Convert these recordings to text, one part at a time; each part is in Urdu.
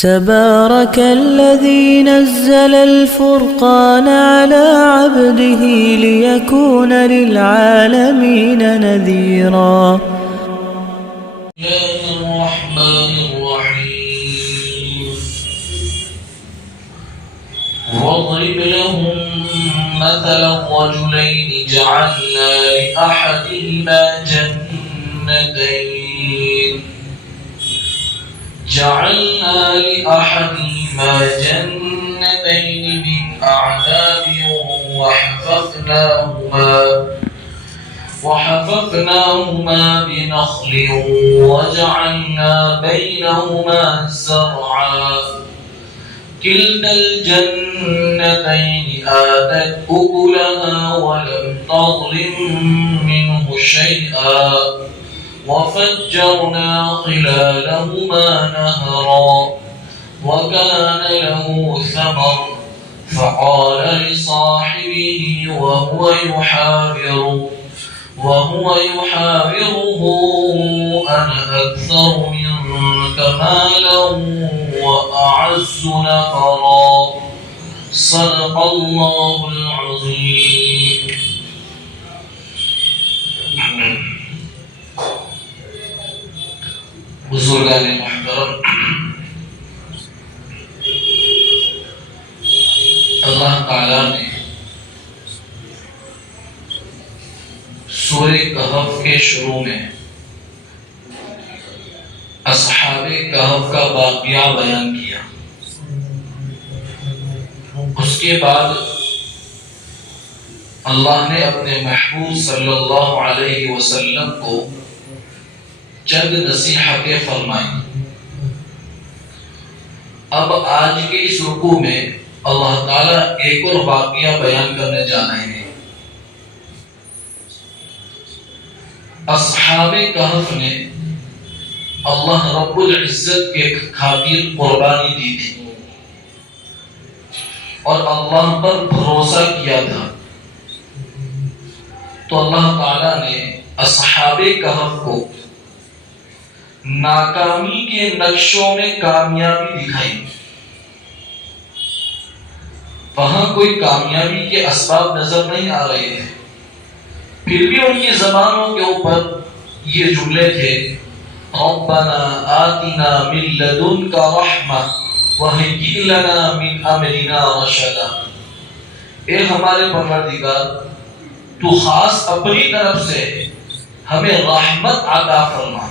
تبارك الذي نزل الفرقان على عبده ليكون للعالمين نذيرا. الرحمن الرحيم واضرب لهم مثل الرجلين جعلنا لأحدهما جنتين من أعناب وحففناهما بنخل وجعلنا بينهما زرعا كلتا الجنتين آتت أكلها ولم تظلم منه شيئا وفجرنا خلالهما نهرا وكان له ثمر فقال لصاحبه وهو يحاوره أنا أكثر منك مالا وأعز نفرا. صدق الله العظيم. بزرگان محترم، اللہ تعالیٰ نے سورہ کہف کے شروع میں اصحاب کہف کا واقعہ بیان کیا. اس کے بعد اللہ نے اپنے محبوب صلی اللہ علیہ وسلم کو چند نصیحتیں فرمائیں. اب آج کے اس رکوع میں اللہ تعالیٰ ایک اور واقعہ بیان کرنے جا رہے ہیں. اصحاب کہف نے اللہ رب العزت کے خاطر قربانی دی تھی اور اللہ پر بھروسہ کیا تھا، تو اللہ تعالیٰ نے اصحاب کہف کو ناکامی کے نقشوں میں کامیابی دکھائی. وہاں کوئی کامیابی کے اسباب نظر نہیں آ رہے تھے، پھر بھی ان کی زبانوں کے اوپر یہ جملے تھے: ربنا آتنا من لدنک رحمہ وہیئ لنا من امرنا رشدا. اے ہمارے پروردگار، تو خاص اپنی طرف سے ہمیں رحمت عطا فرما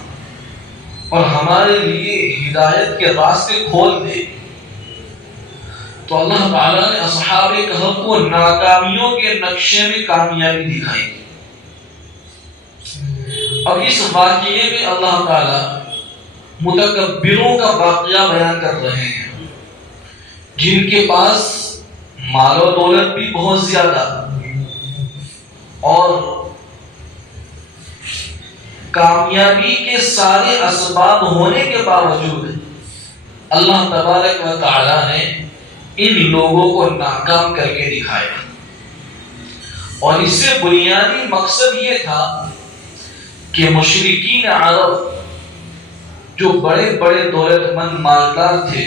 اور ہمارے لیے ہدایت کے راستے کھول دے. تو اللہ تعالیٰ نے اصحاب کہف کو ناکامیوں کے نقشے میں کامیابی دکھائی. اب اس واقعے میں اللہ تعالیٰ متکبروں کا واقعہ بیان کر رہے ہیں، جن کے پاس مال و دولت بھی بہت زیادہ اور کامیابی کے سارے اسباب ہونے کے باوجود اللہ تبارک و تعالیٰ نے ان لوگوں کو ناکام کر کے دکھایا. اور اس سے بنیادی مقصد یہ تھا کہ مشرکین عرب جو بڑے بڑے دولت مند مالدار تھے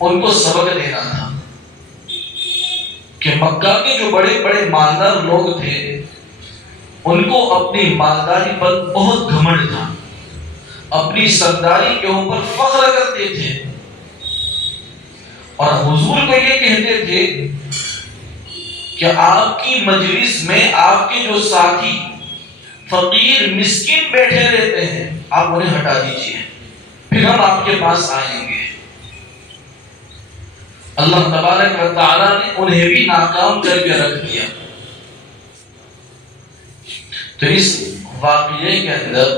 ان کو سبق دینا تھا کہ مکہ کے جو بڑے بڑے مالدار لوگ تھے ان کو اپنی مالداری پر بہت گھمنڈ تھا، اپنی سرداری کے اوپر فخر کرتے تھے اور حضور کو یہ کہتے تھے کہ آپ کی مجلس میں آپ کے جو ساتھی فقیر مسکین بیٹھے رہتے ہیں آپ انہیں ہٹا دیجئے، پھر ہم آپ کے پاس آئیں گے. اللہ تبارک و تعالیٰ نے انہیں بھی ناکام کر کے رکھ دیا. تو اس واقعے کے اندر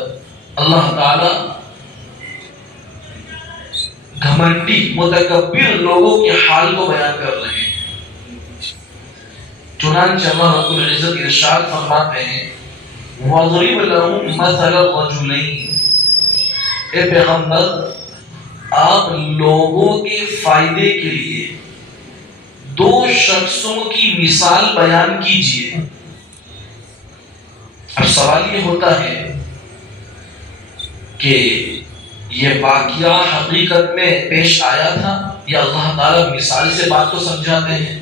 اللہ تعالیٰ گھمنڈی متکبر لوگوں کے حال کو بیان کر رہے ہیں. چنانچہ اللہ رب العزت ارشاد فرماتے ہیں: وَضْرِبْ لَهُمْ مَثَلَ الرَّجُلَيْنِ. اے پیغمبر، آپ لوگوں کے فائدے کے لیے دو شخصوں کی مثال بیان کیجئے. اب سوال یہ ہوتا ہے کہ یہ واقعہ حقیقت میں پیش آیا تھا یا اللہ تعالیٰ مثال سے بات کو سمجھاتے ہیں؟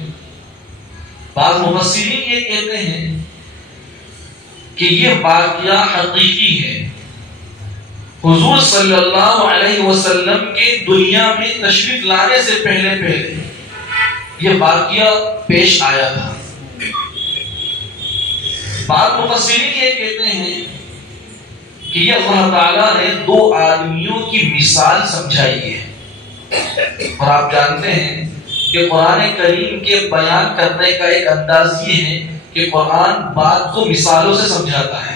بعض مفسرین یہ کہتے ہیں کہ یہ واقعہ حقیقی ہے، حضور صلی اللہ علیہ وسلم کے دنیا میں تشریف لانے سے پہلے یہ واقعہ پیش آیا تھا۔ بعض مفسرین یہ کہتے ہیں کہ یہ اللہ تعالیٰ نے دو آدمیوں کی مثال سمجھائی ہے، اور آپ جانتے ہیں کہ قرآن کریم کے بیان کرنے کا ایک انداز یہ ہے کہ قرآن بات کو مثالوں سے سمجھاتا ہے۔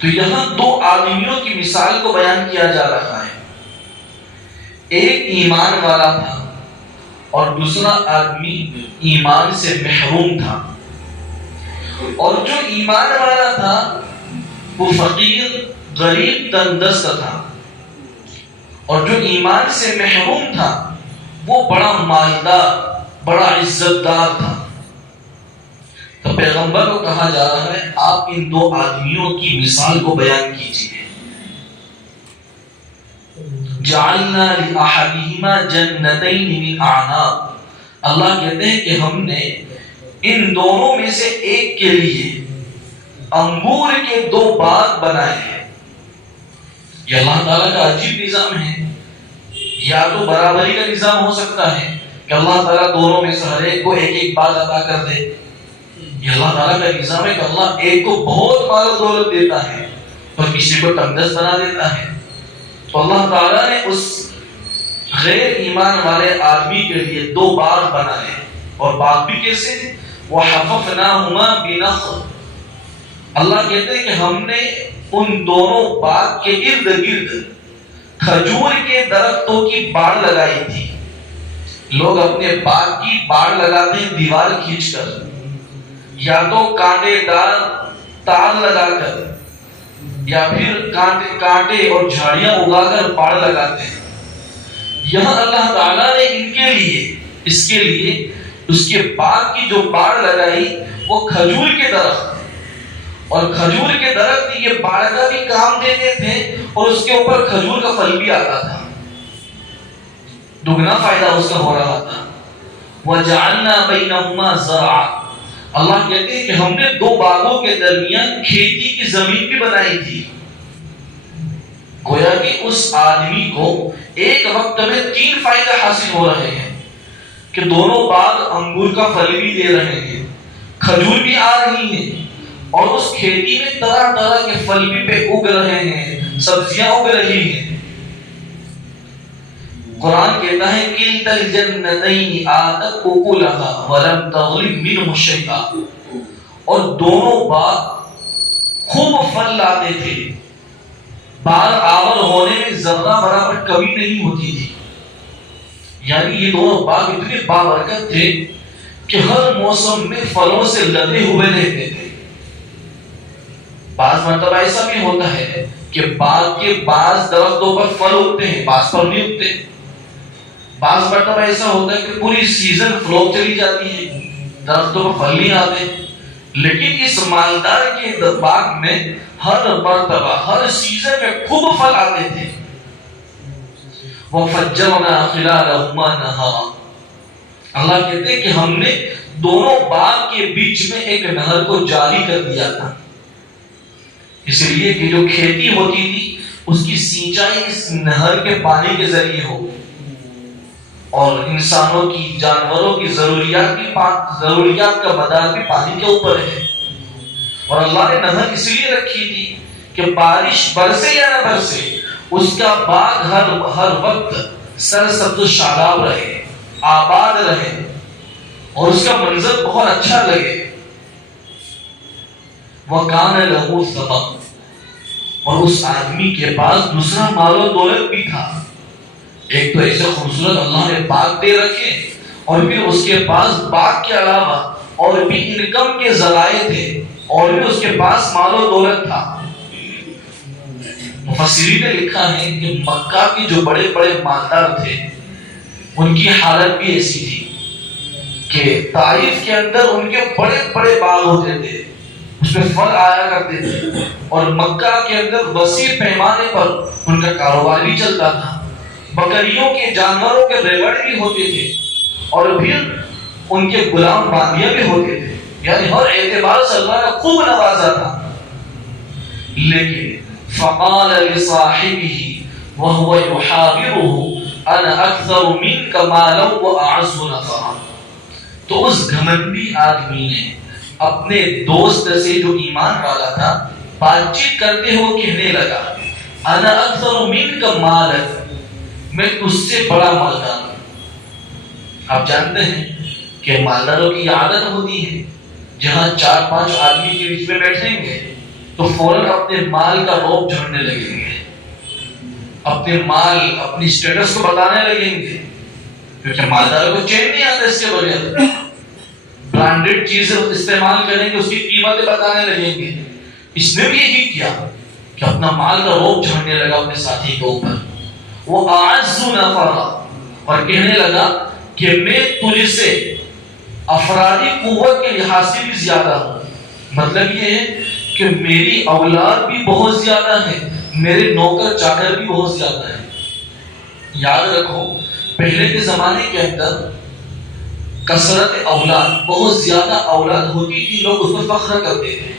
تو یہاں دو آدمیوں کی مثال کو بیان کیا جا رہا ہے، ایک ایمان والا تھا اور دوسرا آدمی ایمان سے محروم تھا، اور جو ایمان والا تھا وہ فقیر غریب تندرست تھا، اور جو ایمان سے محروم تھا وہ بڑا مالدار بڑا عزت دار تھا۔ تو پیغمبر کو کہا جا رہا ہے آپ ان دو آدمیوں کی مثال کو بیان کیجیے۔ جعلنا لأحدہما جنتین من اعناب، اللہ کہتے ہیں کہ ہم نے ان دونوں میں سے ایک کے لیے انگور کے دو باغ بنائے ہیں۔ یہ اللہ تعالیٰ کا عجیب نظام ہے، یا تو برابری کا نظام ہو سکتا ہے کہ اللہ تعالیٰ دونوں میں سے ہر ایک کو ایک ایک باغ عطا کر دے، یہ اللہ تعالیٰ کا نظام ہے کہ اللہ ایک کو بہت مال و دولت دیتا ہے اور کسی کو تندرست بنا دیتا ہے۔ تو اللہ تعالیٰ نے اس غیر ایمان والے آدمی کے لیے دو باغ بنائے، اور باغ بھی کیسے؟ وَحَفَفْنَاهُمَا بِنَخْلٍ، اللہ کہتے ہیں کہ ہم نے ان دونوں باغ کے ارد گرد کھجور کے درختوں کی باڑ لگائی تھی۔ لوگ اپنے باغ کی باڑ لگاتے ہیں دیوار کھینچ کر، یا تو کانٹے دار تار لگا کر، یا پھر کانٹے اور جھاڑیاں اگا کر باڑ لگاتے ہیں۔ یہاں اللہ تعالیٰ نے ان کے لیے اس کے لیے اس کے باغ کی جو باڑ لگائی وہ کھجور کے درخت، اور کھجور کے درخت یہ باڑ کا بھی کام دیتے تھے اور اس کے اوپر کھجور کا پھل بھی آتا تھا، دگنا فائدہ اس کا ہو رہا تھا۔ وَجَعَلْنَا بَيْنَهُمَا زَرْعًا، اللہ کہتے ہیں کہ ہم نے دو باغوں کے درمیان کھیتی کی زمین بھی بنائی تھی، گویا کہ اس آدمی کو ایک وقت میں تین فائدہ حاصل ہو رہے ہیں کہ دونوں باغ انگور کا پھل بھی دے رہے ہیں، کھجور بھی آ رہی ہیں، اور اس کھیتی میں طرح طرح کے پھل بھی پہ اگ رہے ہیں، سبزیاں اگ رہی ہیں۔ قرآن کہتا ہے کِلْتَا الْجَنَّتَيْنِ آتَتْ أُكُلَهَا وَلَمْ تَظْلِم مِّنْهُ شَيْئًا، اور دونوں باغ خوب پھل لاتے تھے، بار آور ہونے میں ذرہ برابر کمی نہیں ہوتی تھی، یعنی یہ دونوں باغ اتنے بابرکت تھے کہ ہر موسم میں پھلوں سے لدے ہوئے رہتے تھے۔ بعض مرتبہ ایسا بھی ہوتا ہے کہ باغ کے بعض درختوں پر پھل اگتے ہیں، بعض پر نہیں اگتے، بعض مرتبہ ایسا ہوتا ہے کہ پوری سیزن فلوک چلی جاتی ہے، درختوں پر پھل نہیں آتے، لیکن اس مالدار کے باغ میں ہر مرتبہ ہر سیزن میں خوب پھل آتے تھے۔ وَفَجَّرْنَا خِلَالَهُمَا نَهَرًا، اللہ کہتے ہیں کہ ہم نے دونوں باغ کے بیچ میں ایک نہر کو جاری کر دیا تھا، اس لیے کہ جو کھیتی ہوتی تھی اس کی سینچائی اس نہر کے پانی کے ذریعے ہو، اور انسانوں کی جانوروں کی ضروریات کا مدار بھی پانی کے اوپر ہے، اور اللہ نے نہر اس لیے رکھی تھی کہ بارش برسے یا نہ برسے اس کا باغ ہر وقت سرسبز و شاداب رہے، آباد رہے، اور اس کا منظر بہت اچھا لگے۔ وَكَانَ لَهُ ثَمَرٌ، اور اس آدمی کے پاس دوسرا مال و دولت بھی تھا، ایک تو ایسے خوبصورت اللہ نے باغ دے رکھے، اور پھر اس کے پاس باغ کے علاوہ اور بھی انکم کے ذرائع تھے، اور بھی اس کے پاس مال و دولت تھا۔ مفسرین نے لکھا ہے کہ مکہ کے جو بڑے بڑے مالدار تھے ان کی حالت بھی ایسی تھی کہ طائف کے اندر ان کے بڑے بڑے باغ ہوتے تھے، اس اس میں پھل آیا کرتے تھے، اور مکہ کے اندر وسیع پیمانے پر ان کا کاروبار بھی چلتا تھا، بکریوں کے جانوروں کے ریوڑ بھی ہوتے تھے، اور پھر ان کے غلام باندیاں بھی ہوتے تھے، یعنی ہر اعتبار سے اللہ نے خوب نوازا تھا۔ لیکن فقال لصاحبه وهو يحاوره انا اكثر منك مالا واعز نفرا، تو اس گھمنڈی آدمی نے اپنے دوست سے جو ایمان والا تھا بات چیت کرتے ہوئے کہنے لگا انا اکثر منک مالا، میں تجھ سے بڑا مالدار ہوں۔ آپ جانتے ہیں کہ مالداروں کی عادت ہوتی ہے جہاں 4-5 آدمی کے بیچ میں بیٹھیں گے تو فوراً اپنے مال کا روب جھڑنے لگیں گے، اپنے مال اپنی سٹیٹس کو بتانے لگیں گے، کیونکہ مالداروں کو چین نہیں آتا اس کے بغیر، برانڈڈ چیزیں استعمال کریں گے، اس کی قیمتیں بتانے لگیں گے۔ اس نے بھی یہی کیا کہ اپنا مال کا روب جھڑنے لگا اپنے ساتھی کے اوپر، وہ اعز نفرا، اور کہنے لگا کہ میں تجھ سے افرادی قوت کے لحاظ سے بھی زیادہ ہوں، مطلب یہ ہے کہ میری اولاد بھی بہت زیادہ ہے، میرے نوکر چاکر بھی بہت زیادہ ہے۔ یاد رکھو پہلے کے زمانے کے اندر کثرت اولاد، بہت زیادہ اولاد ہوتی تھی، لوگ اس پر فخر کرتے تھے،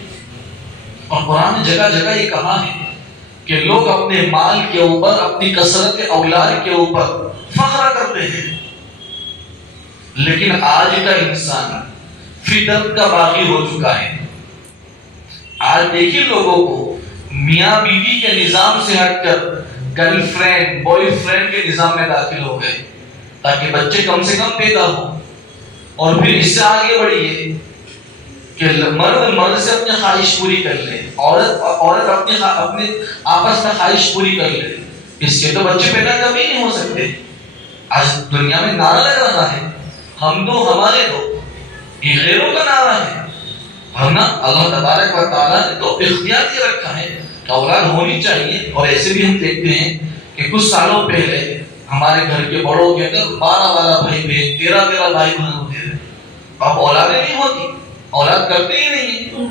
اور قرآن نے جگہ جگہ یہ کہا ہے کہ لوگ اپنے مال کے اوپر، اپنی کثرت اولاد کے اوپر فخر کرتے ہیں۔ لیکن آج کا انسان فطرت کا باغی ہو چکا ہے۔ آج دیکھیے لوگوں کو میاں بیوی کے نظام سے ہٹ کر گرل فرینڈ بوائے فرینڈ کے نظام میں داخل ہو گئے تاکہ بچے کم سے کم پیدا ہو، اور پھر اس سے آگے بڑھیے کہ مرد سے اپنی خواہش پوری کر لے، عورت اپنے آپس میں خواہش پوری کر لے، اس سے تو بچے پیدا کبھی نہیں ہو سکتے۔ آج دنیا میں نعرہ لگ رہا ہے ہم دو ہمارے دو، یہ غیروں کا نعرہ ہے، ورنہ اللہ تبارک و تعالیٰ نے تو اختیار یہ رکھا ہے کہ اولاد ہونی چاہیے۔ اور ایسے بھی ہم دیکھتے ہیں کہ کچھ سالوں پہلے ہمارے گھر کے بڑوں کے اندر 12 والا بھائی بہن، 13 بھائی بہن ہوتے تھے، اب اولادیں نہیں ہوتی، اولاد کرتے ہی نہیں ہیں،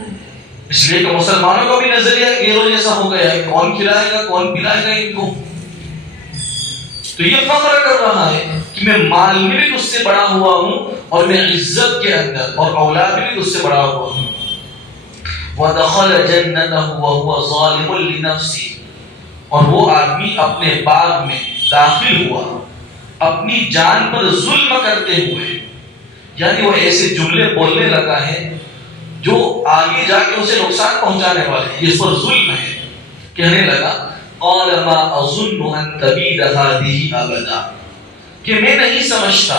اس لیے کہ مسلمانوں کا بھی نظریہ غیروں جیسا ہو گیا ہے، کون کھلائے گا کون پلائے گا ان کو۔ تو یہ فخر کر رہا ہے کہ میں مال میں بھی تجھ سے بڑا ہوا ہوں، اور میں عزت کے اندر اور اولاد میں بھی تجھ سے بڑا ہوا ہوں۔ وَدَخَلَ جَنَّتَهُ وَهُوَ ظَالِمٌ لِنَفْسِهِ، اور وہ آدمی اپنے باغ میں داخل ہوا اپنی جان پر ظلم کرتے ہوئے، یعنی وہ ایسے جملے بولنے لگا ہے جو آگے جا کے اسے نقصان پہنچانے والے، اس پر ظلم ہے۔ کہنے لگا قَالَ مَا أَظُنُّ أَن تَبِيدَ هَٰذِهِ أَبَدًا، کہ میں نہیں سمجھتا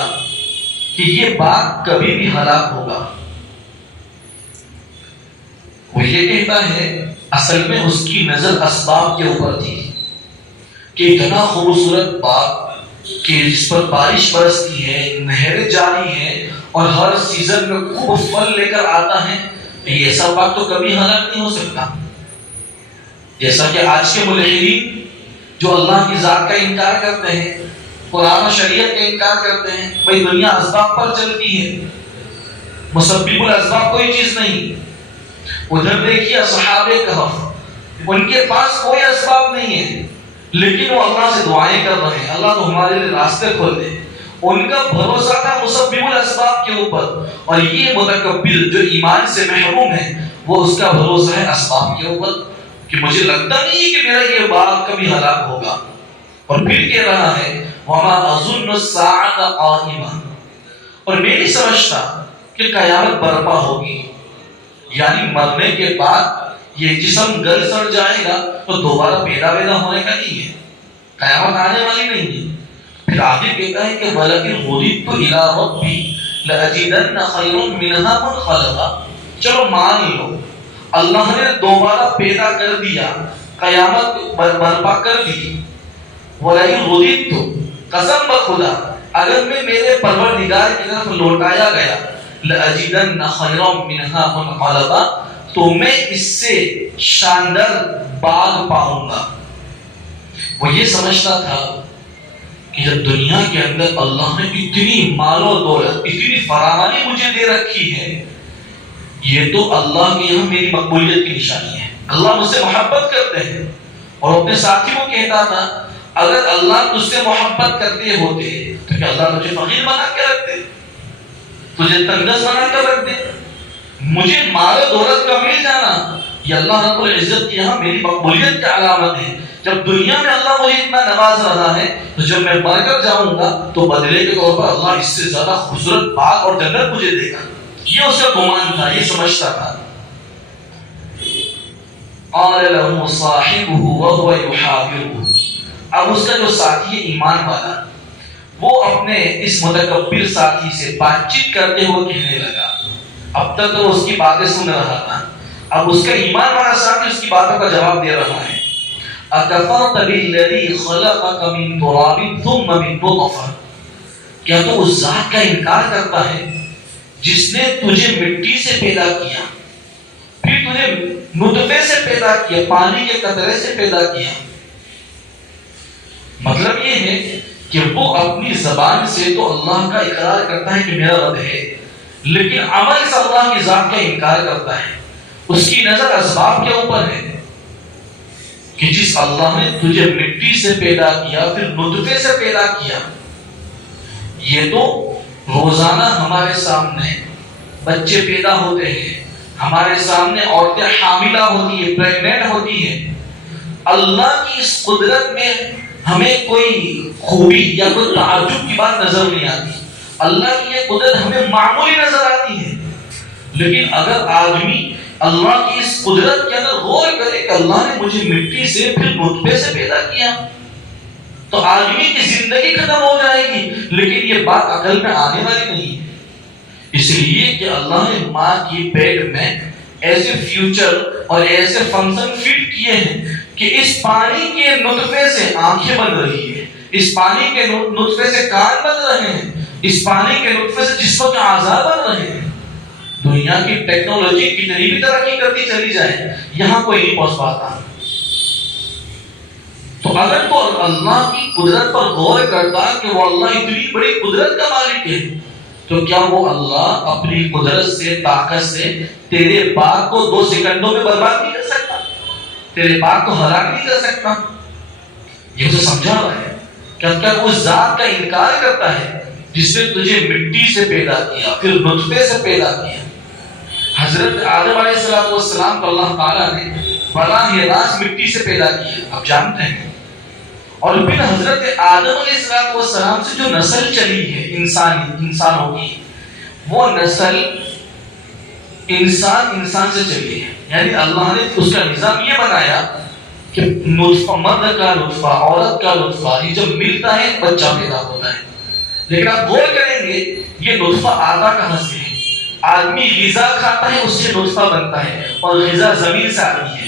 کہ یہ باغ کبھی بھی ہلاک ہوگا۔ وہ یہ کہتا ہے اصل میں اس کی نظر اسباب کے اوپر تھی کہ اتنا خوبصورت باغ کہ جس پر بارش برستی ہے، نہریں جاری ہیں، اور ہر سیزن میں خوب پھل لے کر آتا ہے، یہ ایسا باغ تو کبھی ہلاک نہیں ہو سکتا۔ جیسا کہ آج کے ملحدین جو اللہ کی ذات کا انکار کرتے ہیں، قرآن و شریعت کا انکار کرتے ہیں، بھئی دنیا اسباب پر چلتی ہے، مسبب الاسباب کوئی چیز نہیں۔ ادھر دیکھیے اصحاب کہف، ان کے پاس کوئی اسباب نہیں ہے، لیکن وہ اللہ سے دعائیں کر رہے ہیں اللہ تو ہمارے لیے راستے کھول دے۔ ان کا بھروسہ تھا مسبب الاسباب کے اوپر، اور یہ متکبر جو ایمان سے محروم ہے وہ اس کا بھروسہ ہے اسباب کے اوپر، کہ مجھے لگتا نہیں کہ میرا یہ باغ کبھی ہلاک ہوگا۔ اور پھر کہہ رہا ہے وَمَا أَظُنُّ السَّاعَةَ قَائِمَةً، اور میں نہیں سمجھتا کہ قیامت برپا ہوگی، یعنی مرنے کے بعد یہ جسم گل سڑ جائے گا تو دوبارہ پیدا ہونے کا نہیں ہے، قیامت آنے والی نہیں ہے۔ پھر آگے کہتا ہے کہ وَلَئِن رُدِدتُّ إِلَىٰ رَبِّي لَأَجِدَنَّ خَيْرًا مِّنْهَا مُنْقَلَبًا، چلو مان لو اللہ نے دوبارہ پیدا کر دیا، قیامت برپا کر دی۔ وَلَئِن رُدِدتُّ، قسم بخدا اگر میں میرے پروردگار کی طرف لوٹایا گیا، لَأَجِدَنَّ خَيْرًا مِّنْهَا مُنْقَلَبًا، تو میں اس سے شاندار باغ پاؤں گا۔ وہ یہ سمجھتا تھا کہ جب دنیا کے اندر اللہ نے اتنی مال و دولت، اتنی فراوانی مجھے دے رکھی ہے، یہ تو اللہ کے یہاں میری مقبولیت کی نشانی ہے، اللہ مجھ سے محبت کرتے ہیں۔ اور اپنے ساتھی کو کہتا تھا اگر اللہ تجھ سے محبت کرتے ہوتے تو کیا اللہ تجھے فقیر بنا کے رکھتے، تجھے تنگس بنا کر رکھتے؟ مجھے مال و دولت کا مل جانا یہ اللہ رب العزت کی یہاں میری مقبولیت کی علامت ہے۔ جب دنیا میں اللہ مجھے اتنا نواز رہا ہے تو جب میں مر کر جاؤں گا تو بدلے کے طور پر اللہ اس سے زیادہ خوبصورت باغ اور جنت مجھے دے گا۔ یہ اس کا گمان تھا، یہ سمجھتا تھا۔ قال له صاحبه وهو يحاوره، اب اس کا جو ساتھی ہے ایمان والا، وہ اپنے اس متکبر ساتھی سے بات چیت کرتے ہوئے کہنے لگا، اب تک تو اس کی باتیں سن رہا تھا، اب اس کا ایمان والا ساتھی اس کی باتوں کا جواب دے رہا ہے۔ اکفرت بالذی خلقک من تراب ثم من نطفہ، کیا تو اس ذات کا انکار کرتا ہے جس نے تجھے مٹی سے پیدا کیا، پھر تجھے نطفے سے پیدا کیا، پانی کے قطرے سے پیدا کیا؟ مطلب یہ ہے کہ وہ اپنی زبان سے تو اللہ کا اقرار کرتا ہے کہ میرا رب ہے، لیکن عمل سے اللہ کی ذات کا انکار کرتا ہے۔ اس کی نظر اسباب کے اوپر ہے کہ جس اللہ نے تجھے مٹی سے پیدا کیا پھر نطفے سے پیدا کیا۔ یہ تو روزانہ ہمارے سامنے بچے پیدا ہوتے ہیں، ہمارے سامنے عورتیں حاملہ ہوتی ہیں، پریگننٹ ہوتی ہیں، اللہ کی اس قدرت میں ہمیں کوئی خوبی یا کوئی تعجب کی بات نظر نہیں آتی۔ اللہ کی یہ قدرت ہمیں معمولی نظر آتی ہے، لیکن اگر آدمی اللہ کی اس قدرت کے اندر غور کرے کہ اللہ نے مجھے مٹی سے پھر نطفے سے پیدا کیا، تو آدمی کی زندگی ختم ہو جائے گی، لیکن یہ بات عقل میں آنے والی نہیں ہے۔ اس لیے کہ اللہ نے ماں کی پیٹ میں ایسے فیوچر اور ایسے فنکشن فٹ کیے ہیں کہ اس پانی کے نطفے سے آنکھیں بن رہی ہیں، اس پانی کے نطفے سے کان بن رہے ہیں، اس پانی کے نطفے سے جسم کے اعضاء بن رہے ہیں۔ دنیا کی ٹیکنالوجی کتنی بھی ترقی کرتی چلی جائے، یہاں کوئی نہیں پہنچ پاتا۔ تو اگر تو اللہ کی قدرت پر غور کرتا کہ وہ اللہ اتنی بڑی قدرت کا مالک ہے، تو کیا وہ اللہ اپنی قدرت سے، طاقت سے تیرے باغ کو 2 سیکنڈوں میں برباد نہیں کر سکتا، تیرے باغ کو ہلاک نہیں کر سکتا؟ یہ تو سمجھا رہا ہے کہ اگر اس ذات کا انکار کرتا ہے جس نے تجھے مٹی سے پیدا کیا پھر نطفے سے پیدا کیا۔ حضرت آدم علیہ السلام کو اللہ تعالیٰ نے براہ راست مٹی سے پیدا کیا، آپ جانتے ہیں، اور پھر حضرت آدم علیہ السلام سے جو نسل چلی ہے انسانوں کی، وہ نسل انسان سے چلی ہے، یعنی اللہ نے اس کا نظام یہ بنایا کہ نطفہ، مرد کا نطفہ، عورت کا نطفہ، یہ جب ملتا ہے بچہ پیدا ہوتا ہے۔ لیکن آپ غور کریں گے یہ نطفہ آتا کہاں سے ہے؟ آدمی غذا کھاتا ہے اس سے نطفہ بنتا ہے، اور غذا زمین سے آتی ہے،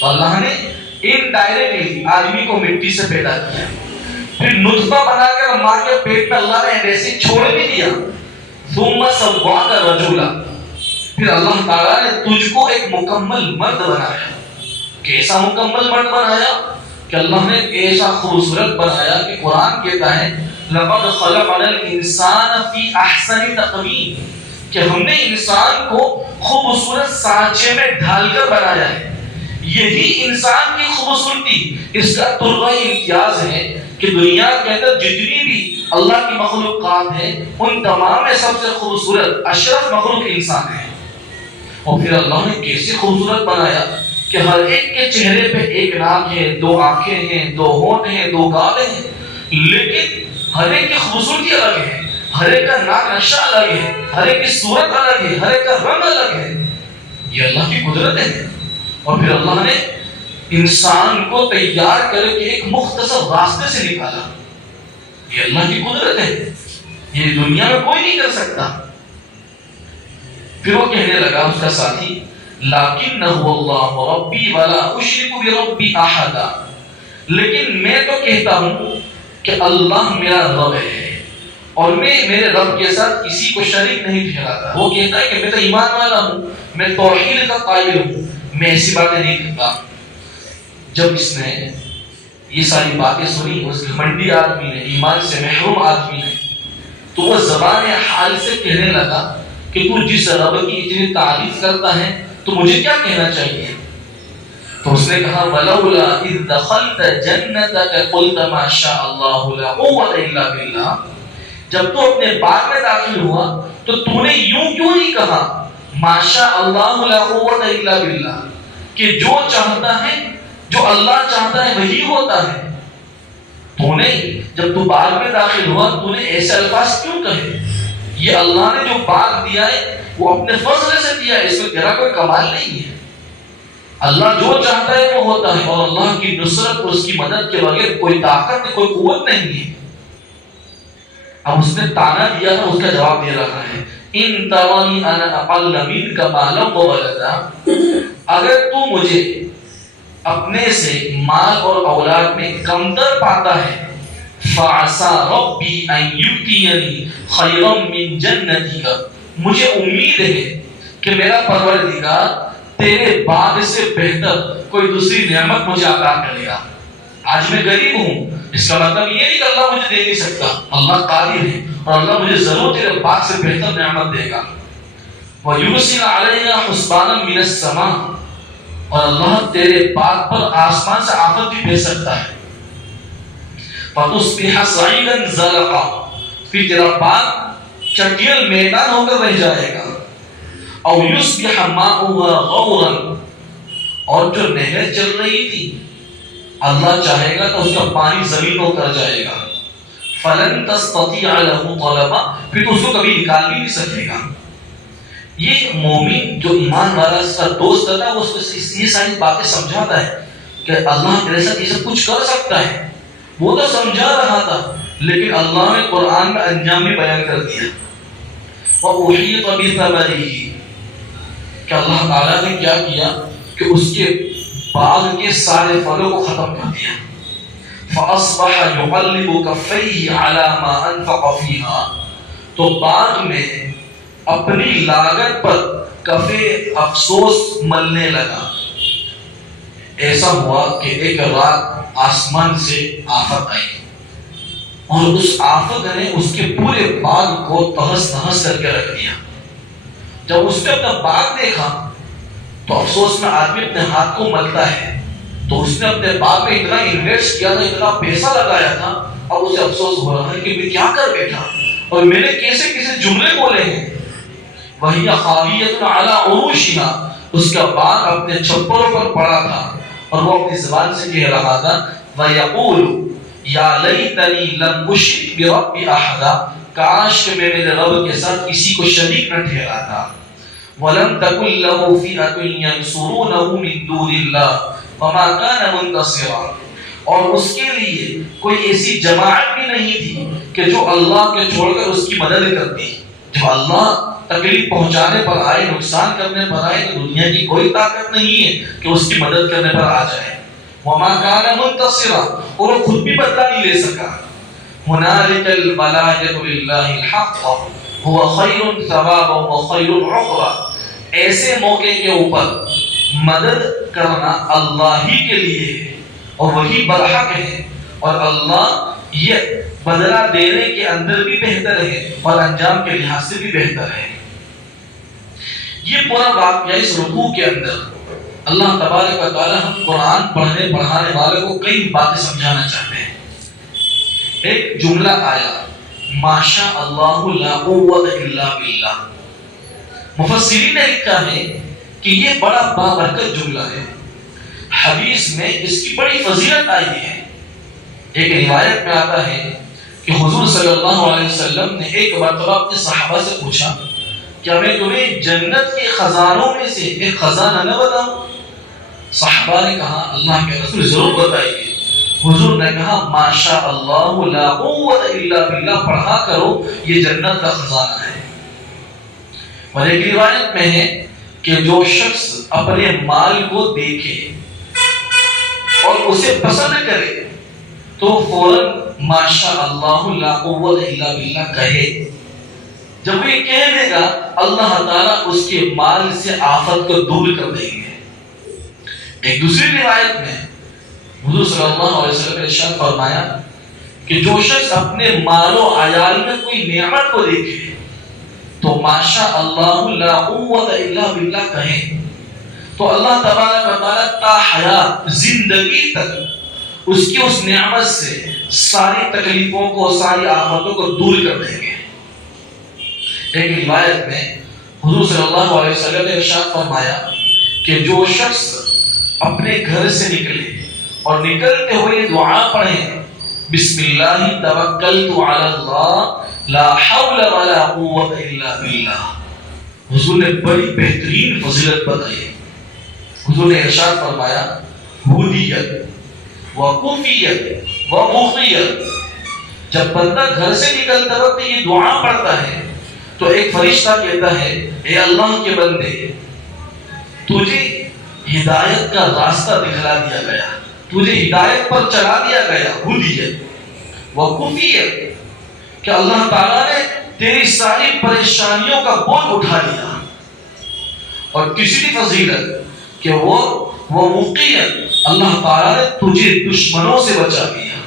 تو اللہ نے انڈائریکٹلی آدمی کو مٹی سے پیدا کیا، پھر نطفہ بنا کر ماں کے پیٹ میں اللہ نے ایسے چھوڑ بھی دیا۔ ثم سواک رجلا، پھر اللہ تعالیٰ نے تجھ کو ایک مکمل مرد بنایا۔ کیسا مکمل مرد بنایا کہ اللہ نے ایسا خوبصورت بنایا کہ قرآن کہتا ہے لقد خلقنا الانسان فی احسن تقویم، کہ ہم نے انسان کو خوبصورت سانچے میں ڈھال کر بنایا ہے۔ یہی انسان کی خوبصورتی، اس کا طرفہ امتیاز ہے کہ دنیا کے اندر جتنی بھی اللہ کی مخلوقات ہیں ان تمام میں سب سے خوبصورت اشرف مخلوق انسان ہے۔ اور پھر اللہ نے کیسے خوبصورت بنایا کہ ہر ایک کے چہرے پہ ایک ناک ہے، 2 آنکھیں ہیں، 2 ہونٹ ہیں، 2 گالیں ہیں، لیکن ہر ایک کی خوبصورتی الگ ہے، ہر ایک کا ناک نقشہ الگ ہے، ہر ایک کی صورت الگ ہے، ہر ایک کا رنگ الگ ہے۔ یہ اللہ کی قدرت ہے۔ اور پھر اللہ نے انسان کو تیار کر کے ایک مختصر راستے سے نکالا۔ یہ اللہ کی قدرت ہے، یہ دنیا میں کوئی نہیں کر سکتا۔ پھر وہ کہنے لگا اس کا ساتھی لَكِنَّهُ اللَّهُ رَبِّي وَلَا أُشْرِكُ بِرَبِّي أَحَدًا، لیکن میں تو کہتا ہوں کہ اللہ میرا رب ہے اور میں میرے رب کے ساتھ کسی کو شریک نہیں ٹھہراتا۔ وہ کہتا ہے کہ میں تو ایمان والا ہوں، میں توحید کا قائل ہوں، میں ایسی باتیں نہیں کرتا۔ جب اس نے یہ ساری باتیں سنی، اس گھمنڈی آدمی نے، ایمان سے محروم آدمی نے، تو وہ زبان حال سے کہنے لگا کہ تو جس رب کی اتنی تعریف کرتا ہے تو مجھے کیا کہنا چاہیے؟ تو اس نے کہا ولولا اذ دخلت جنتك قلت ما شاء الله لا قوة الا بالله، جب تو اپنے باغ میں داخل ہوا تو تو نے یوں کیوں نہیں کہا ما شاء الله لا قوة الا بالله، کہ جو چاہتا ہے، جو اللہ چاہتا ہے وہی ہوتا ہے؟ تو نے جب تو باغ میں داخل ہوا تو نے ایسے الفاظ کیوں کہے؟ یہ اللہ نے جو باغ دیا ہے وہ اپنے فضل سے دیا ہے، اس میں تیرا کوئی کمال نہیں ہے۔ اللہ جو چاہتا ہے وہ ہوتا ہے، اور اللہ کی نصرت اور اس کی مدد کے بغیر کوئی طاقت نہیں، کوئی قوت نہیں ہے۔ اب اس نے تانا دیا تھا، اس کا جواب دے رہا ہے ان ترانی انا اقل منک مالا وولدا، اگر تو مجھے اپنے سے مال اور اولاد میں کمتر پاتا ہے فعسى ربی ان یؤتینی خیرا من جنتک، مجھے امید ہے کہ میرا پروردگار تیرے باغ سے بہتر کوئی دوسری نعمت مجھے عطا کرے گا۔ آج میں غریب ہوں، اس کا مطلب یہ نہیں کہ اللہ مجھے دے نہیں سکتا، اللہ قادر ہے اور اللہ مجھے ضرور تیرے باغ سے بہتر نعمت دے گا۔ وَيُرْسِلَ عَلَيْنَا حُسْبَانًا مِنَ السَّمَاءِ، اور اللہ تیرے باغ پر آسمان سے آفت بھی بھیج سکتا ہے۔ فَتُصْبِحَ صَعِيدًا زَلَقًا، پھر تیرا باغ چٹیل میدان ہو کر رہ جائے گا۔ او یصبح ماؤها غورا، اور جو نہر چل رہی تھی اللہ چاہے گا تو اس کا پانی زمین کو کر جائے گا۔ فلن تستطيع له طلبا، پھر تو اس کو کبھی نکال بھی نہیں سکے گا۔ یہ مومن جو ایمان والا اس کا دوست تھا وہ اس کو یہ ساری باتیں سمجھاتا ہے کہ اللہ تیرے ساتھ یہ سب کچھ کر سکتا ہے۔ وہ تو سمجھا رہا تھا لیکن اللہ نے قرآن میں انجام بھی بیان کر دیا۔ وَأُحِيطَ بِثَمَرِهِ، کہ اللہ تعالیٰ نے کیا کیا کہ اس کے باغ کے سارے پھلوں کو ختم کر دیا۔ فَأَصْبَحَ يُقَلِّبُ كَفَّيْهِ عَلَى مَا أَنفَقَ فِيهَا، تو بعد میں اپنی لاگت پر کفے افسوس ملنے لگا۔ ایسا ہوا کہ ایک رات آسمان سے آفت آئی اور اس آفت نے اس کے پورے باغ کو تہس نہس کر کے رکھ دیا۔ جب اس نے اپنا باغ دیکھا تو افسوس میں آدمی اپنے ہاتھ کو ملتا ہے، تو اس نے اپنے باغ میں اتنا انویسٹ کیا تھا، اتنا پیسہ لگایا تھا، اب اسے افسوس ہو رہا ہے کہ میں کیا کر بیٹھا اور میں نے کیسے کیسے جملے بولے ہیں۔ وَهِيَ خَاوِيَةٌ عَلَىٰ عُرُوشِهَا، اس کا باغ اپنے چھپروں پر پڑا تھا اور وہ اپنی زبان سے کہہ رہا تھا وَيَقُولُ يَا لَيْتَنِي لَمْ أُشْرِكْ بِرَبِّي أَحَدًا، کاش کہ میں میرے رب کے ساتھ کسی کو شریک نہ ٹھہراتا۔ وَلَمْ تَكُن لَهُ فِئَةٌ يَنْصُرُونَهُ مِن دُونِ اللَّهِ وَمَا كَانَ مُنتَصِرًا، اور اس کے لیے کوئی ایسی جماعت بھی نہیں تھی کہ جو اللہ کے چھوڑ کر اس کی مدد کرتی۔ جب اللہ تکلیف پہنچانے پر آئے، نقصان کرنے پر آئے، تو دنیا کی کوئی طاقت نہیں ہے کہ اس کی مدد کرنے پر آ جائے۔ وَمَا كَانَ مُنتَصِرًا، اور وہ خود بھی بدلہ نہیں لے سکا۔ هُنَالِكَ الْبَلَايَةُ لِلَّهِ الْحَقُّ هُوَ خَيْرٌ ثَوَابًا وَخَيْرٌ عُقْبًا، ایسے موقع کے اوپر مدد کرنا اللہ ہی کے لیے ہے اور وہی برحق ہے، اور اللہ یہ بدلہ دینے کے اندر بھی بہتر ہے اور انجام کے لحاظ سے بھی بہتر ہے۔ یہ پورا واقعہ اس رکوع کے اندر اللہ تبارک و تعالی ہم قرآن پڑھنے پڑھانے والے کو کئی باتیں سمجھانا چاہتے ہیں۔ ایک جملہ آیا ماشاء اللہ لا قوت الا باللہ، مفسرین نے لکھا ہے کہ یہ بڑا بابرکت جملہ ہے۔ حدیث میں اس کی بڑی فضیلت آئی ہے۔ ایک روایت میں آتا ہے کہ حضور صلی اللہ علیہ وسلم نے ایک مرتبہ اپنے صحابہ سے پوچھا کیا میں تمہیں جنت کے خزانوں میں سے ایک خزانہ نہ بتاؤں؟ صحابہ نے کہا اللہ کے رسول ضرور بتائیے۔ حضور نے کہا ماشاء اللہ لا قوت الا باللہ پڑھا کرو، یہ جنت کا خزانہ ہے۔ اور ایک روایت میں ہے کہ جو شخص اپنے مال کو دیکھے اور اسے پسند کرے تو فوراً ماشاء اللہ لا قوت الا باللہ کہے۔ جب وہ یہ کہہ دے گا اللہ تعالیٰ اس کے مال سے آفت کو دور کر دیں گے۔ ایک دوسری روایت میں حضور صلی اللہ علیہ وسلم نے ارشاد فرمایا کہ جو شخص اپنے مال و عیال میں کوئی نعمت کو دیکھے تو ماشاء اللہ لا قوت الا باللہ کہیں تو اللہ تبارک و تعالیٰ تا حیات زندگی تک اس کی اس نعمت سے ساری تکلیفوں کو ساری آفتوں کو دور کر دیں گے۔ ایک روایت میں حضور صلی اللہ علیہ وسلم نے ارشاد فرمایا کہ جو شخص اپنے گھر سے نکلے اور نکلتے ہوئے دعا پڑھیں بسم اللہ توکلت علی اللہ لا حول ولا قوت الا باللہ، حضور نے بڑی بہترین فضیلت بتائی۔ حضور نے ارشاد فرمایا ہدیت وقفیت ومخیت، جب بندہ گھر سے نکلتے وقت یہ دعا پڑھتا ہے تو ایک فرشتہ کہتا ہے اے اللہ کے بندے تجھے ہدایت کا راستہ دکھلا دیا گیا، تجھے ہدایت پر چلا دیا گیا، ہدیت وقفیت کہ اللہ تعالیٰ نے تیری ساری پریشانیوں کا بوجھ اٹھا لیا، اور تیسری فضیلت کہ وہ وقیت اللہ تعالیٰ نے تجھے دشمنوں سے بچا دیا۔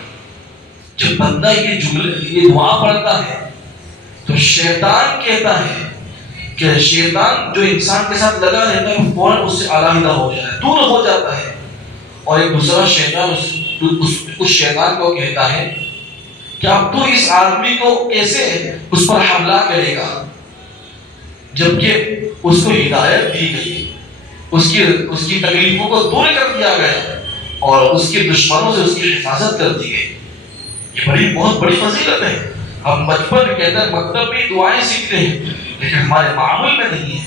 جب بندہ یہ دعا پڑھتا ہے تو شیطان کہتا ہے کہ شیطان جو انسان کے ساتھ لگا رہتا ہے وہ فوراً اس سے علیحدہ ہو جاتا ہے، دور ہو جاتا ہے، اور ایک دوسرا شیطان اس شیطان کو کہتا ہے کہ اب تو اس آدمی کو کیسے اس پر حملہ کرے گا، جبکہ اس کو ہدایت دی گئی، اس کی تکلیفوں کو دور کر دیا گیا اور اس کے دشمنوں سے اس کی حفاظت کر دی گئی۔ یہ بہت بڑی فضیلت ہے۔ ہم بچپن کے اندر مکتب میں دعائیں سیکھتے ہیں لیکن ہمارے معمول میں نہیں ہے۔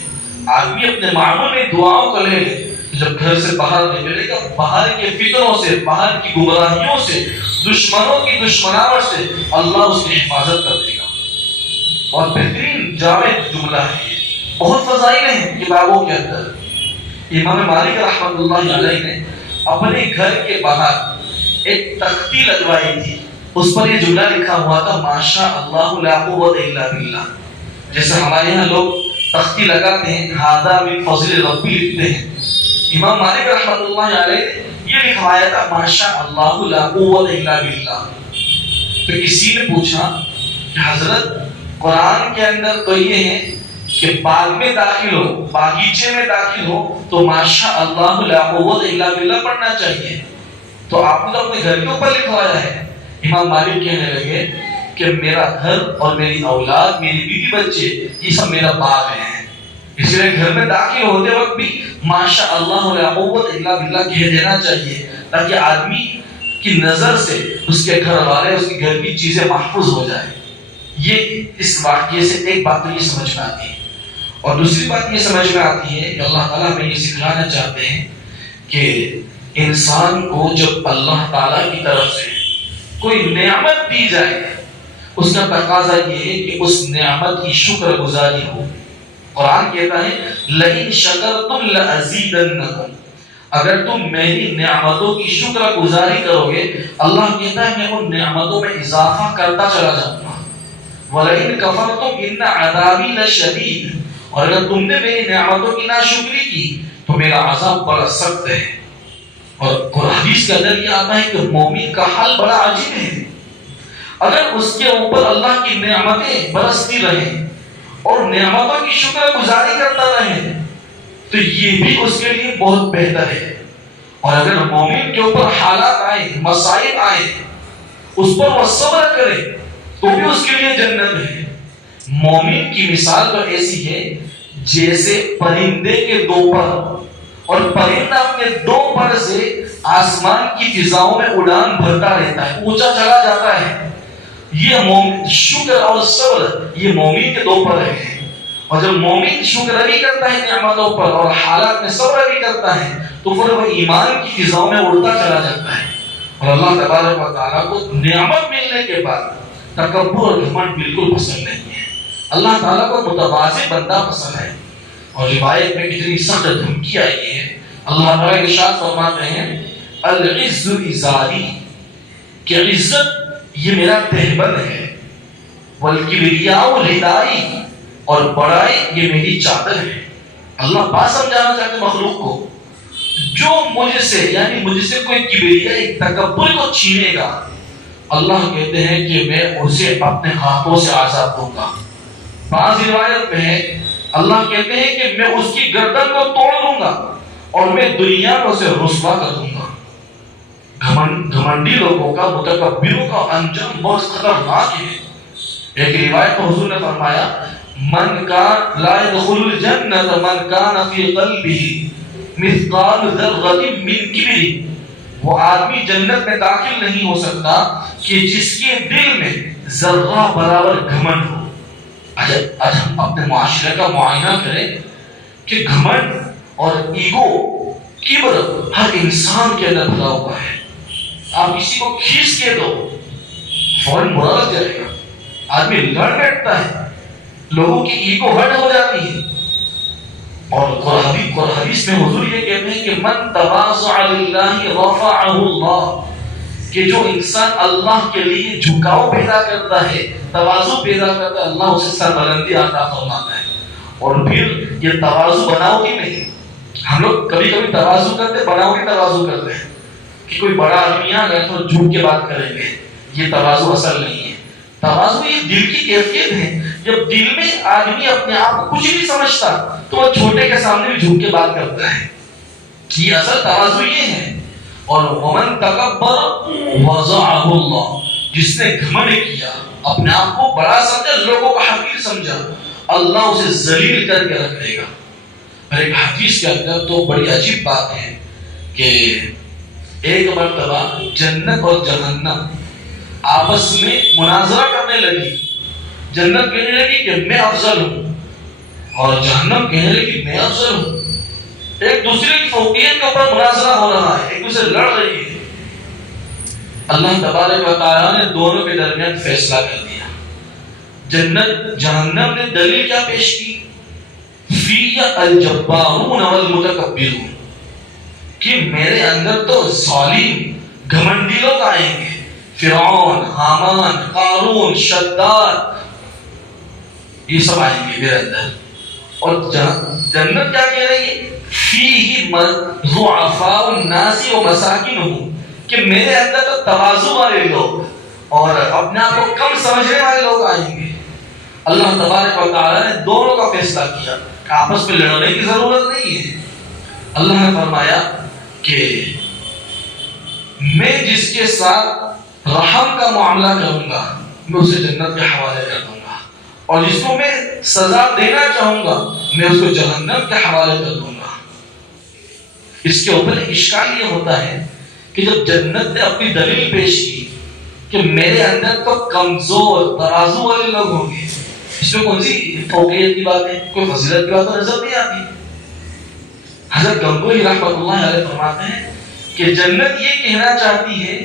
آدمی اپنے معمول میں دعاؤں کو لے لے، جب گھر سے باہر نکلے گا باہر کے فتنوں سے، باہر کی گمراہیوں سے، دشمنوں کی دشمناوٹ سے اللہ اس کی حفاظت کر دے گا۔ اور بہترین جامع جملہ ہے، بہت فضائل ہیں کتابوں کے اندر۔ امام مالک رحمۃ اللہ علیہ نے اپنے گھر کے باہر ایک تختی لگوائی تھی، اس پر یہ جملہ لکھا ہوا تھا ماشاء اللہ لا قوت الا باللہ۔ جیسے ہمارے یہاں لوگ تختی لگاتے ہیں ھذا من فضل ربی لکھتے ہیں، امام مالک رحمۃ اللہ علیہ نے یہ لکھوایا تھا ماشاء اللہ لا قوت الا باللہ۔ تو کسی نے پوچھا کہ حضرت قرآن کے اندر تو یہ ہے کہ باغ میں داخل ہو، باغیچے میں داخل ہو تو ماشاء اللہ لا قوت الا باللہ پڑھنا چاہیے، تو آپ نے تو اپنے گھر کے اوپر لکھوایا ہے۔ امام مالک کہنے لگے کہ میرا گھر اور میری اولاد، میری بیوی بچے، یہ سب میرا باغ ہے، اس لیے گھر میں داخل ہوتے وقت بھی ماشاء اللہ لا قوت الا باللہ کہہ دینا چاہیے، تاکہ آدمی کی نظر سے اس کے گھر والے، اس کے گھر کی چیزیں محفوظ ہو جائیں۔ یہ اس واقعے سے ایک بات تو یہ سمجھ میں آتی ہے، اور دوسری بات یہ سمجھ میں آتی ہے کہ اللہ تعالیٰ ہمیں یہ سکھلانا چاہتے ہیں کہ انسان کو جب اللہ تعالیٰ کی طرف سے کوئی نعمت دی جائے اس کا تقاضا یہ ہے کہ اس نعمت کی شکر گزاری ہو۔ قرآن کہتا ہے لئن شکرتم لازیدنکم، اگر تم میری نعمتوں کی شکر گزاری کرو گے اللہ کہتا ہے میں ان نعمتوں میں اضافہ کرتا چلا جاؤں گا۔ وَلَئِن كَفَرْتُمْ إِنَّ عَذَابِي لَشَدِيدٌ، اور اگر تم نے میری نعمتوں کی ناشکری کی تو میرا عذاب بڑا سخت ہے۔ اور حدیث کے اندر یہ آتا ہے کہ مومن کا حال بڑا عجیب ہے، اگر اس کے اوپر اللہ کی نعمتیں برستی رہیں اور نعمتوں کی شکر گزاری کرتا رہے تو یہ بھی اس کے لیے بہت بہتر ہے، اور اگر مومن کے اوپر حالات آئے، مصائب آئے، اس پر وہ صبر کرے تو بھی اس کے لیے جنت ہے۔ مومن کی مثال تو ایسی ہے جیسے پرندے کے دو پر، اور پرندہ اپنے دو پر سے آسمان کی فضاؤں میں اڑان بھرتا رہتا ہے، اونچا چلا جاتا ہے۔ یہ مومن شکر اور صبر یہ مومن کے دو پر ہے، اور جب مومن شکر بھی کرتا ہے نعمتوں پر اور حالات میں صبر بھی کرتا ہے تو پھر وہ ایمان کی فضاؤں میں اڑتا چلا جاتا ہے۔ اور اللہ تبارک و تعالیٰ کو نعمت ملنے کے بعد تکبر اور گھمنڈ بالکل پسند نہیں ہے۔ اللہ تعالیٰ کو متواضع بندہ پسند ہے، اور روایت میں کتنی سخت دھمکی آئی ہے۔ اللہ تعالیٰ ارشاد فرماتے ہیں العز ازاری، کہ عزت یہ میرا تہبند ہے، والکبریاء ردائی، اور بڑائی یہ میری چادر ہے۔ اللہ بات سمجھانا چاہتے مخلوق کو، جو مجھ سے یعنی مجھ سے کوئی کبریاء تکبر کو چھینے گا اللہ کہتے ہیں کہ میں اسے اپنے ہاتھوں سے عذاب دوں گا۔ بعض روایت میں ہے اللہ کہتے ہیں کہ میں اس کی گردن کو توڑ دوں گا اور میں دنیا کو اسے رسوا کر دوں گا۔ گھمنڈی لوگوں کا، متکبروں کا انجام بہت خطرناک ہے۔ ایک روایت میں حضور نے فرمایا من کان لا يدخل الجنت من کان فی قلبہ مثقال ذرۃ من کبر، وہ آدمی جنت میں داخل نہیں ہو سکتا کہ جس کے دل میں ذرہ برابر گھمنڈ ہو۔ آج ہم اپنے معاشرے کا معائنہ کریں کہ گھمنڈ اور ایگو، کبر ہر انسان کے اندر بھرا ہوا ہے۔ آپ کسی کو کھینچ کے دو فوراً برا لگ جائے گا، آدمی لڑ بیٹھتا ہے، لوگوں کی ایگو ہرٹ ہو جاتی ہے۔ اور حدیث میں حضور یہ کہتے ہیں کہ من تواضع للہ رفعہ اللہ، کہ جو انسان اللہ کے لیے جھکاؤ پیدا کرتا ہے، تواضع پیدا کرتا ہے، اللہ اسے سربلندی عطا فرماتا ہے۔ اور پھر یہ تواضع بناؤ ہی نہیں، ہم لوگ کبھی کبھی تواضع کرتے، بناؤ ہی تواضع کرتے ہیں کہ کوئی بڑا آدمی آ گیا تو جھک کے بات کریں گے، یہ تواضع اصل نہیں ہے۔ تواضع یہ دل کی کیفیت ہے، جب دل میں آدمی اپنے آپ کو کچھ نہیں سمجھتا تو وہ چھوٹے کے سامنے بھی جھک کے بات کرتا ہے، یہ اصل تواضع یہ ہے۔ اور ومن تکبر وضعہ اللہ، جس نے گھمنڈ کیا، اپنے آپ کو بڑا سمجھا، لوگوں کو حقیر سمجھا، اللہ اسے ذلیل کر کے رکھ دے گا۔ اور ایک حدیث کے اندر تو بڑی عجیب بات ہے کہ ایک مرتبہ جنت اور جہنم آپس میں مناظرہ کرنے لگی۔ جنت کہنے لگی کہ میں افضل ہوں، اور جہنم کہنے لگی میں افضل ہوں۔ ایک دوسرے کی فوقیت کے اوپر مناظرہ ہو رہا ہے، ایک دوسرے لڑ رہی ہے۔ اللہ تبارک و تعالیٰ نے دونوں کے درمیان فیصلہ کر دیا۔ جنت جہنم نے دلیل کیا پیش کی؟ فی الجبارون والمتکبرون، کہ میرے اندر تو ظالم گھمنڈی لوگ آئیں گے، فرعون، حامان، قارون، شداد، یہ سب آئیں گے میرے اندر۔ اور جنت کیا کہہ رہی ہے؟ فیہ ضعفاء الناس ومساکنہم، کہ میرے اندر تو تواضع والے لوگ اور اپنے آپ کو کم سمجھنے والے لوگ آئیں گے۔ اللہ تبارک و تعالیٰ نے دونوں کا فیصلہ کیا، آپس میں لڑنے کی ضرورت نہیں ہے۔ اللہ نے فرمایا کہ میں جس کے ساتھ رحم کا معاملہ کروں گا میں اسے جنت کے حوالے کر دوں گا، اور جس کو میں سزا دینا چاہوں گا میں اس کو جہنم کے حوالے کر دوں گا۔ اس کے اوپر ایک اشکال یہ ہوتا ہے کہ جب جنت نے اپنی دلیل پیش کی کہ میرے اندر تو کمزور ترازو والے لوگ ہوں گے، اس میں کون سی فوقیت کی بات ہے؟ کوئی فضیلت کی بات تو نظر نہیں آتی۔ حضرت گنگوئی رحمۃ اللہ علیہ فرماتے ہیں کہ جنت یہ کہنا چاہتی ہے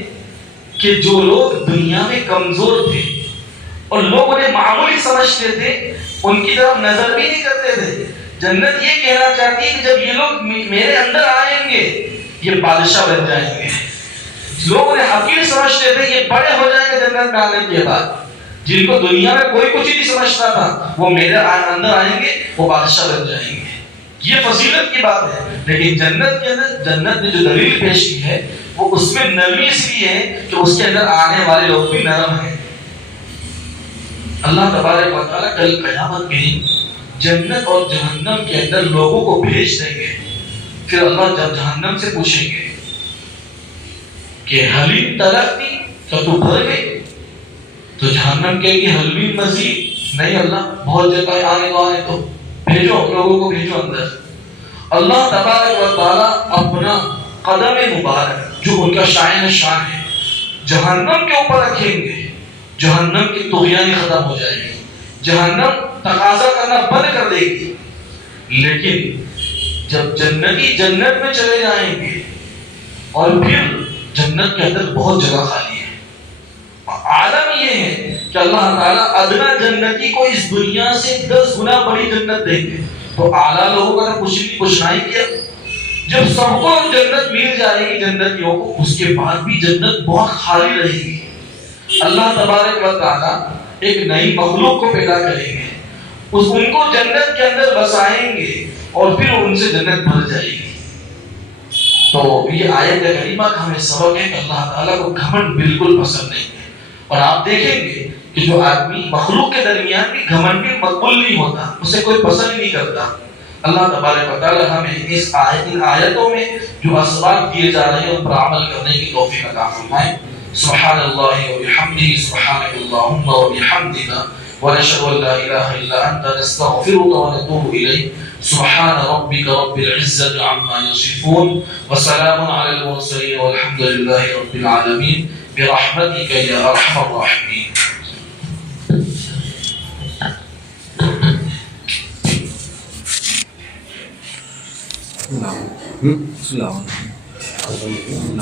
کہ جو لوگ دنیا میں کمزور تھے اور لوگ انہیں معمولی سمجھتے تھے، ان کی طرف نظر بھی نہیں کرتے تھے، جنت یہ کہنا چاہتی ہے کہ جب یہ لوگ میرے اندر آئیں گے یہ بادشاہ بن جائیں گے۔ لوگ انہیں حقیر سمجھتے تھے، یہ بڑے ہو جائیں گے جنت میں آنے کے بعد، جن کو دنیا میں کوئی کچھ نہیں سمجھتا تھا وہ میرے اندر آئیں گے، وہ بادشاہ بن جائیں گے۔ یہ فضیلت کی بات ہے۔ لیکن جنت کے اندر جنت نے جو دلیل پیش کی ہے وہ اس میں نرمی اس لیے ہے کہ اس کے اندر آنے والے لوگ بھی نرم ہیں۔ اللہ تبارک و تعالیٰ کل قیامت کے دن جنت اور جہنم کے اندر لوگوں کو بھیج دیں گے، پھر اللہ جب جہنم سے پوچھیں گے کہ حلیم تلقی، تو تو بھر گئی؟ تو جہنم کے لیے حلیم مزید نہیں، اللہ بہت جگہ آنے کو آنے تو بھیجو، لوگوں کو بھیجو اندر۔ اللہ تبارک و تعالیٰ اپنا قدم مبارک جو ان کا شائن شان ہے جہنم کے اوپر رکھیں گے، جہنم کی طغیانی ختم ہو جائے گی، جہنم تقاضا کرنا بند کر دے گی۔ لیکن جب جنتی جنت میں چلے جائیں گے اور پھر جنت کے اندر بہت جگہ خالی ہے، عالم یہ ہے کہ اللہ تعالیٰ ادنا جنتی کو اس دنیا سے 10 گنا بڑی جنت دیں گے، تو اعلیٰ لوگوں کا پوچھنا ہی کیا؟ جب سب کو جنت مل جائے گی جنتیوں کو، اس کے بعد بھی جنت بہت خالی رہے گی۔ اللہ تبارک و تعالیٰ ایک نئی مخلوق کو پیدا کریں گے، ان کو جنت کے اندر بسائیں گے اور پھر ان سے جنت بھر جائے گی۔ تو یہ آیت کریمہ کا ہمیں سبق ہے کہ اللہ تعالیٰ کو گھمنڈ بالکل پسند نہیں ہے، اور آپ دیکھیں گے کہ جو آدمی مخلوق کے درمیان بھی گھمنڈی مقبول نہیں ہوتا، اسے کوئی پسند نہیں کرتا۔ اللہ تبارک و تعالی ہمیں ان آیتوں میں جو اسباب دیے جا رہے ہیں ان پر عمل کرنے کی توفیق عطا فرمائے۔ سبحان اللہ و بحمدہ، سبحانک اللہم و بحمدک، ونشهد ان لا اله الا انت، نستغفرك ونتوب اليك۔ سبحان ربك رب العزة عما يصفون، وسلام على المرسلين، والحمد لله رب العالمين، برحمتك يا ارحم الراحمين۔ السلام علیکم۔